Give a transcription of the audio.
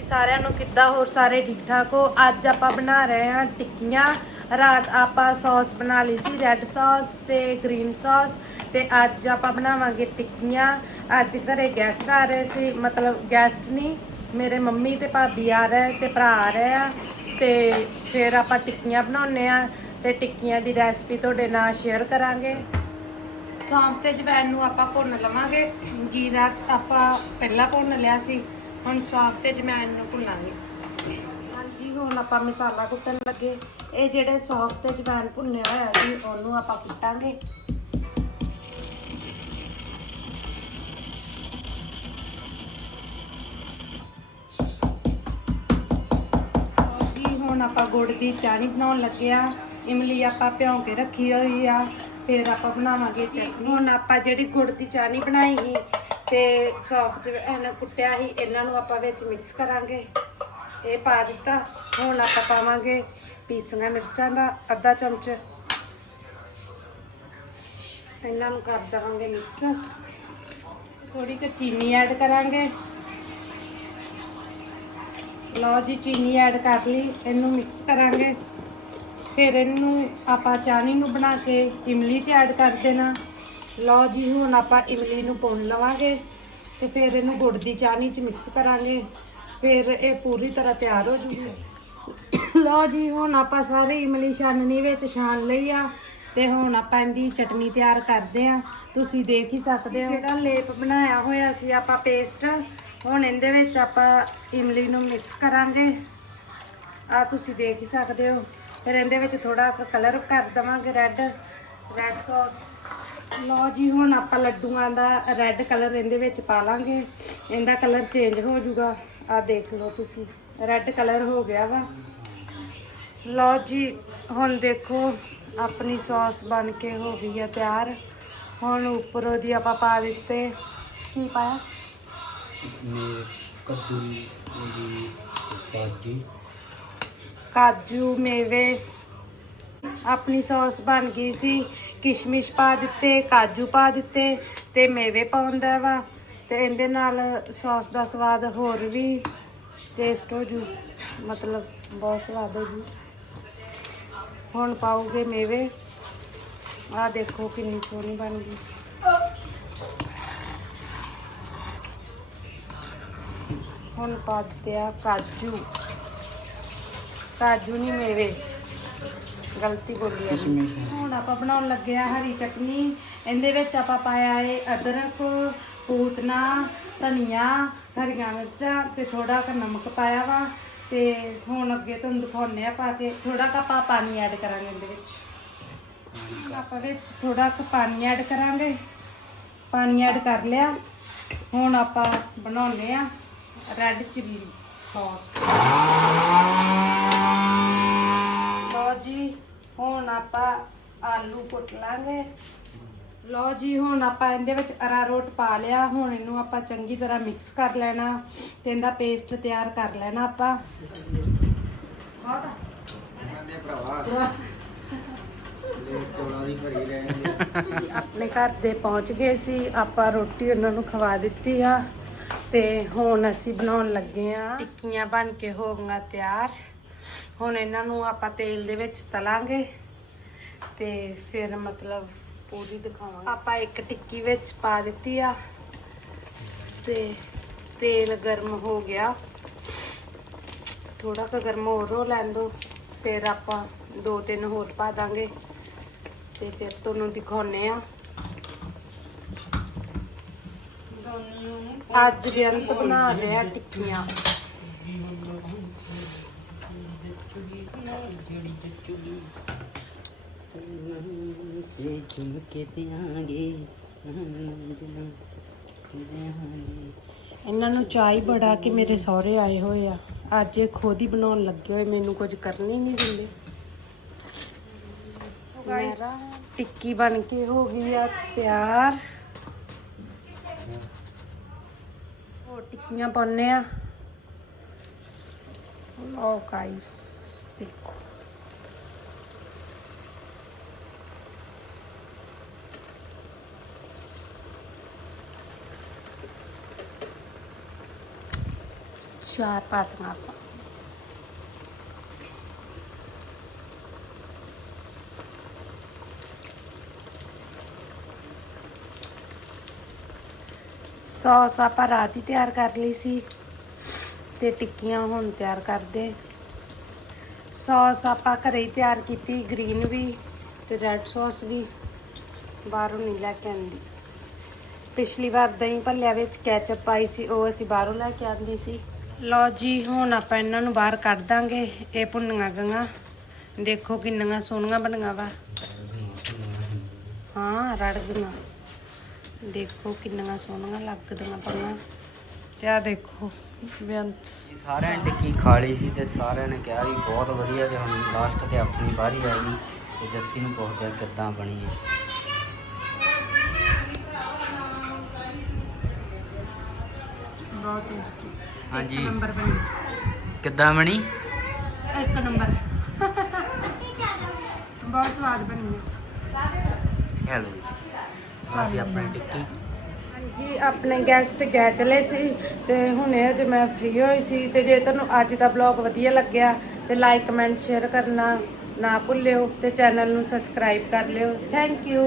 ਜੀ ਸਾਰਿਆਂ ਨੂੰ ਕਿੱਦਾਂ ਹੋਰ ਸਾਰੇ ਠੀਕ ਠਾਕ ਹੋ? ਅੱਜ ਆਪਾਂ ਬਣਾ ਰਹੇ ਹਾਂ ਟਿੱਕੀਆਂ। ਰਾਤ ਆਪਾਂ ਸੌਸ ਬਣਾ ਲਈ ਸੀ ਰੈੱਡ ਸੌਸ ਤੇ ਗ੍ਰੀਨ ਸੌਸ ਤੇ ਅੱਜ ਆਪਾਂ ਬਣਾਵਾਂਗੇ ਟਿੱਕੀਆਂ। ਅੱਜ ਘਰੇ ਗੈਸਟ ਆ ਰਹੇ ਸੀ, ਮਤਲਬ ਗੈਸਟ ਨਹੀਂ, ਮੇਰੇ ਮੰਮੀ ਤੇ ਭਾਬੀ ਆ ਰਹੇ ਤੇ ਭਰਾ ਆ ਰਹੇ ਆ ਤੇ ਫਿਰ ਆਪਾਂ ਟਿੱਕੀਆਂ ਬਣਾਉਣੇ ਆ ਤੇ ਟਿੱਕੀਆਂ ਦੀ ਰੈਸਪੀ ਤੁਹਾਡੇ ਨਾਲ ਸ਼ੇਅਰ ਕਰਾਂਗੇ। ਸੌਂਫ ਤੇ ਜਵੈਣ ਨੂੰ ਆਪਾਂ ਭੁੰਨ ਲਵਾਂਗੇ। ਜੀਰਾ ਆਪਾਂ ਪਹਿਲਾਂ ਭੁੰਨ ਲਿਆ ਸੀ। ਹੁਣ ਸੌਂਫ ਤੇ ਜਵੈਣ ਨੂੰ ਭੁੰਨਾਂਗੇ। ਹਾਂਜੀ ਹੁਣ ਆਪਾਂ ਮਸਾਲਾ ਕੁੱਟਣ ਲੱਗੇ। ਇਹ ਜਿਹੜੇ ਸੌਂਫ ਤੇ ਜਵੈਣ ਭੁੰਨਿਆ ਹੋਇਆ ਸੀ ਉਹਨੂੰ ਆਪਾਂ ਕੁੱਟਾਂਗੇ। ਜੀ ਹੁਣ ਆਪਾਂ ਗੁੜ ਦੀ ਚਾਣੀ ਬਣਾਉਣ ਲੱਗੇ ਆ। ਇਮਲੀ ਆਪਾਂ ਭਿਉਂ ਕੇ ਰੱਖੀ ਹੋਈ ਆ। ਫਿਰ ਆਪਾਂ ਬਣਾਵਾਂਗੇ ਚਟਨੀ। ਹੁਣ ਆਪਾਂ ਜਿਹੜੀ ਗੁੜ ਦੀ ਚਾਣੀ ਬਣਾਈ ਸੀ ਤੇ ਸੌਫਟ ਇਹਨਾਂ ਕੁੱਟਿਆ ਸੀ, ਇਹਨਾਂ ਨੂੰ ਆਪਾਂ ਵਿੱਚ ਮਿਕਸ ਕਰਾਂਗੇ। ਇਹ ਪਾ ਦਿੱਤਾ, ਹੁਣ ਆਪਾਂ ਪਾਵਾਂਗੇ ਪੀਸੀਆਂ ਮਿਰਚਾਂ ਦਾ ਅੱਧਾ ਚਮਚ। ਇਹਨਾਂ ਨੂੰ ਕਰ ਦੇਵਾਂਗੇ ਮਿਕਸ ਥੋੜੀ ਕੁ ਚੀਨੀ ਐਡ ਕਰਾਂਗੇ। ਲਓ ਜੀ, ਚੀਨੀ ਐਡ ਕਰ ਲਈ, ਇਹਨੂੰ ਮਿਕਸ ਕਰਾਂਗੇ। ਫਿਰ ਇਹਨੂੰ ਆਪਾਂ ਚਾਣੀ ਨੂੰ ਬਣਾ ਕੇ, ਇਮਲੀ 'ਚ ਐਡ ਕਰ ਦੇਣਾ। ਲਓ ਜੀ, ਹੁਣ ਆਪਾਂ ਇਮਲੀ ਨੂੰ ਪੁਣ ਲਵਾਂਗੇ ਤੇ ਫਿਰ ਇਹਨੂੰ ਗੁੜ ਦੀ ਚਾਹਨੀ 'ਚ ਮਿਕਸ ਕਰਾਂਗੇ। ਫਿਰ ਇਹ ਪੂਰੀ ਤਰ੍ਹਾਂ ਤਿਆਰ ਹੋ ਜੂਗੀ। ਲਓ ਜੀ, ਹੁਣ ਆਪਾਂ ਸਾਰੀ ਇਮਲੀ ਛਾਨਣੀ ਵਿੱਚ ਛਾਣ ਲਈ ਆ ਤੇ ਹੁਣ ਆਪਾਂ ਇਹਦੀ ਚਟਨੀ ਤਿਆਰ ਕਰਦੇ ਆ। ਤੁਸੀਂ ਦੇਖ ਹੀ ਸਕਦੇ ਹੋ। ਜਿਹੜਾ ਲੇਪ ਬਣਾਇਆ ਹੋਇਆ ਸੀ, ਆਪਾਂ ਪੇਸਟ ਹੁਣ ਇਹਦੇ ਵਿੱਚ ਆਪਾਂ ਇਮਲੀ ਨੂੰ ਮਿਕਸ ਕਰਾਂਗੇ। ਆ ਤੁਸੀਂ ਦੇਖ ਹੀ ਸਕਦੇ ਹੋ। ਫਿਰ ਇਹਦੇ ਵਿੱਚ ਥੋੜਾ ਕਲਰ ਕਰ ਦਵਾਂਗੇ ਰੈੱਡ ਰੈੱਡ ਸੌਸ ਲਓ ਜੀ ਹੁਣ ਆਪਾਂ ਲੱਡੂਆਂ ਦਾ ਰੈੱਡ ਕਲਰ ਇਹਦੇ ਵਿੱਚ ਪਾ ਲਾਂਗੇ। ਇਹਦਾ ਕਲਰ ਚੇਂਜ ਹੋ ਜਾਊਗਾ। ਆ ਦੇਖ ਲਓ ਤੁਸੀਂ ਰੈੱਡ ਕਲਰ ਹੋ ਗਿਆ ਵਾ। ਲਓ ਜੀ ਹੁਣ ਦੇਖੋ ਆਪਣੀ ਸੌਸ ਬਣ ਕੇ ਹੋ ਗਈ ਹੈ ਤਿਆਰ। ਹੁਣ ਉੱਪਰੋਂ ਦੀ ਆਪਾਂ ਪਾ ਦਿੱਤੇ ਕੀ ਪਾਇਆ? ਮੇ ਕੱਦੂ ਦੀ ਕਾਜੂ ਮੇਵੇ ਆਪਣੀ ਸੌਸ ਬਣ ਗਈ ਸੀ, ਕਿਸ਼ਮਿਸ਼ ਪਾ ਦਿੱਤੇ, ਕਾਜੂ ਪਾ ਦਿੱਤੇ ਤੇ ਮੇਵੇ ਪਾਉਂਦਾ ਵਾ ਤੇ ਇਹਦੇ ਨਾਲ ਸੌਸ ਦਾ ਸਵਾਦ ਹੋਰ ਵੀ ਟੇਸਟ ਹੋ ਜੂ, ਮਤਲਬ ਬਹੁਤ ਸਵਾਦ ਹੋ ਜੂ। ਹੁਣ ਪਾਉਗੇ ਮੇਵੇ। ਆ ਦੇਖੋ ਕਿੰਨੀ ਸੋਹਣੀ ਬਣ ਗਈ। ਹੁਣ ਪਾ ਦਿੱਤੇ ਆ ਕਾਜੂ। ਕਾਜੂ ਨਹੀਂ ਮੇਵੇ। ਗਲਤੀ ਬੋਲੀ ਹੈ। ਹੁਣ ਆਪਾਂ ਬਣਾਉਣ ਲੱਗੇ ਆ ਹਰੀ ਚਟਨੀ। ਇਹਦੇ ਵਿੱਚ ਆਪਾਂ ਪਾਇਆ ਹੈ ਅਦਰਕ ਪੂਤਨਾ ਧਨੀਆ ਹਰੀਆਂ ਮਿਰਚਾਂ ਤੇ ਥੋੜਾ ਕ ਨਮਕ ਪਾਇਆ ਵਾ। ਤੇ ਹੁਣ ਅੱਗੇ ਤੁਹਾਨੂੰ ਦਿਖਾਉਣੇ ਆ ਪਾ ਕੇ। ਥੋੜਾ ਕ ਆਪਾਂ ਪਾਣੀ ਐਡ ਕਰਾਂਗੇ ਇਹਦੇ ਵਿੱਚ। ਆਪਾਂ ਵਿੱਚ ਥੋੜਾ ਕ ਪਾਣੀ ਐਡ ਕਰਾਂਗੇ। ਪਾਣੀ ਐਡ ਕਰ ਲਿਆ। ਹੁਣ ਆਪਾਂ ਬਣਾਉਣੇ ਆ ਰੈੱਡ ਚਿੱਲੀ ਸੌਸ ਜੀ ਹੁਣ ਆਪਾਂ ਆਲੂ ਕੁੱਟ ਲਾਂਗੇ। ਲਓ ਜੀ ਹੁਣ ਆਪਾਂ ਇਹਦੇ ਵਿੱਚ ਅਰਾ ਰੋਟ ਪਾ ਲਿਆ। ਹੁਣ ਇਹਨੂੰ ਆਪਾਂ ਚੰਗੀ ਤਰ੍ਹਾਂ ਮਿਕਸ ਕਰ ਲੈਣਾ। ਤੇ ਇਹਦਾ ਪੇਸਟ ਤਿਆਰ ਕਰ ਲੈਣਾ ਆਪਾਂ। ਆਪਣੇ ਘਰ ਦੇ ਪਹੁੰਚ ਗਏ ਸੀ। ਆਪਾਂ ਰੋਟੀ ਉਹਨਾਂ ਨੂੰ ਖਵਾ ਦਿੱਤੀ ਆ। ਤੇ ਹੁਣ ਅਸੀਂ ਬਣਾਉਣ ਲੱਗੇ ਆ। ਟਿੱਕੀਆਂ ਬਣ ਕੇ ਹੋ ਗਈਆਂ ਤਿਆਰ। ਹੁਣ ਇਹਨਾਂ ਨੂੰ ਆਪਾਂ ਤੇਲ ਦੇ ਵਿੱਚ ਤਲਾਂਗੇ ਤੇ ਫਿਰ ਮਤਲਬ ਪੂਰੀ ਦਿਖਾਵਾਂਗੇ। ਆਪਾਂ ਇੱਕ ਟਿੱਕੀ ਵਿੱਚ ਪਾ ਦਿੱਤੀ ਆ ਤੇ ਤੇਲ ਗਰਮ ਹੋ ਗਿਆ। ਥੋੜਾ ਕੁ ਗਰਮ ਹੋਰ ਹੋ ਲੈਣ ਦੋ ਫਿਰ ਆਪਾਂ ਦੋ ਤਿੰਨ ਹੋਰ ਪਾ ਦਾਂਗੇ ਤੇ ਫਿਰ ਤੁਹਾਨੂੰ ਦਿਖਾਉਨੇ ਆ ਅੱਜ ਬੇਅੰਤ ਬਣਾ ਰਿਹਾ ਟਿੱਕੀਆਂ। ਇਹਨਾਂ ਨੂੰ ਚਾਹੀ ਬੜਾ ਕਿ ਮੇਰੇ ਸਹੁਰੇ ਆਏ ਹੋਏ ਆ। ਅੱਜ ਇਹ ਖੁਦ ਬਣਾਉਣ ਲੱਗੇ ਹੋਏ ਮੈਨੂੰ ਕੁਝ ਕਰਨ ਹੀ ਨਹੀਂ ਦਿੰਦੇ। ਗਾਇਸ ਟਿੱਕੀ ਬਣ ਕੇ ਹੋ ਗਈ ਆ ਤਿਆਰ। ਹੋਰ ਟਿੱਕੀਆਂ ਪਾਉਣੇ ਆ। ਲਓ ਗਾਇਸ ਦੇਖੋ। ਚਾਰ ਪਾਤੀਆਂ ਆਪਾਂ। ਸੌਸ ਆਪਾਂ ਰਾਤ ਹੀ ਤਿਆਰ ਕਰ ਲਈ ਸੀ ਤੇ ਟਿੱਕੀਆਂ ਹੁਣ ਤਿਆਰ ਕਰਦੇ। ਸੌਸ ਆਪਾਂ ਘਰੇ ਹੀ ਤਿਆਰ ਕੀਤੀ ਗ੍ਰੀਨ ਵੀ ਤੇ ਰੈੱਡ ਸੌਸ ਵੀ। ਬਾਹਰੋਂ ਨਹੀਂ ਲੈ ਕੇ ਆਂਦੀ। ਪਿਛਲੀ ਵਾਰ ਦਹੀਂ ਭੱਲਿਆਂ ਵਿੱਚ ਕੈਚਅਪ ਪਾਈ ਸੀ, ਉਹ ਅਸੀਂ ਬਾਹਰੋਂ ਲੈ ਕੇ ਆਂਦੀ ਸੀ। ਲਓ ਜੀ ਹੁਣ ਆਪਾਂ ਇਹਨਾਂ ਨੂੰ ਬਾਹਰ ਕੱਢ ਦਾਂਗੇ। ਇਹ ਭੁੰਨੀਆਂ ਗਈਆਂ। ਦੇਖੋ ਕਿੰਨੀਆਂ ਸੋਹਣੀਆਂ ਬਣੀਆਂ ਵਾ। ਹਾਂ ਰੜ ਗਈਆਂ। ਦੇਖੋ ਕਿੰਨੀਆਂ ਸੋਹਣੀਆਂ ਲੱਗਦੀਆਂ ਪਈਆਂ। ਤੇ ਆ ਦੇਖੋ ਬੇਅੰਤ। ਇਹ ਸਾਰਿਆਂ ਨੇ ਟਿੱਕੀ ਖਾ ਲਈ ਸੀ ਤੇ ਸਾਰਿਆਂ ਨੇ ਕਿਹਾ ਵੀ ਬਹੁਤ ਵਧੀਆ ਤੇ ਹੁਣ ਲਾਸਟ ਤੇ ਆਪਣੀ ਵਾਰੀ ਆ ਗਈ ਤੇ ਜੱਸੀ ਨੂੰ ਪੁੱਛਦੇ ਕਿੱਦਾਂ ਬਣੀ ਹੈ ਬਹੁਤ ਟੇਸਟੀ ਹਾਂਜੀ। ਨੰਬਰ ਬਣੀ। ਕਿੱਦਾਂ ਬਣੀ? ਇੱਕ ਨੰਬਰ। ਬਹੁਤ ਸਵਾਦ ਬਣੀ ਹੈ। ਹੈਲੋ ਅਸੀਂ ਆਪਣੀ ਟਿੱਕੀ। ਹਾਂਜੀ ਆਪਣੇ ਗੈਸਟ ਗਏ ਚਲੇ ਸੀ ਤੇ ਹੁਣੇ ਅਜੇ ਮੈਂ ਫ੍ਰੀ ਹੋਈ ਸੀ ਤੇ ਜੇ ਤੁਹਾਨੂੰ ਅੱਜ ਦਾ ਬਲੌਗ ਵਧੀਆ ਲੱਗਿਆ ਤੇ ਲਾਈਕ ਕਮੈਂਟ ਸ਼ੇਅਰ ਕਰਨਾ ਨਾ ਭੁੱਲਿਓ ਤੇ ਚੈਨਲ ਨੂੰ ਸਬਸਕ੍ਰਾਈਬ ਕਰ ਲਿਓ। Thank you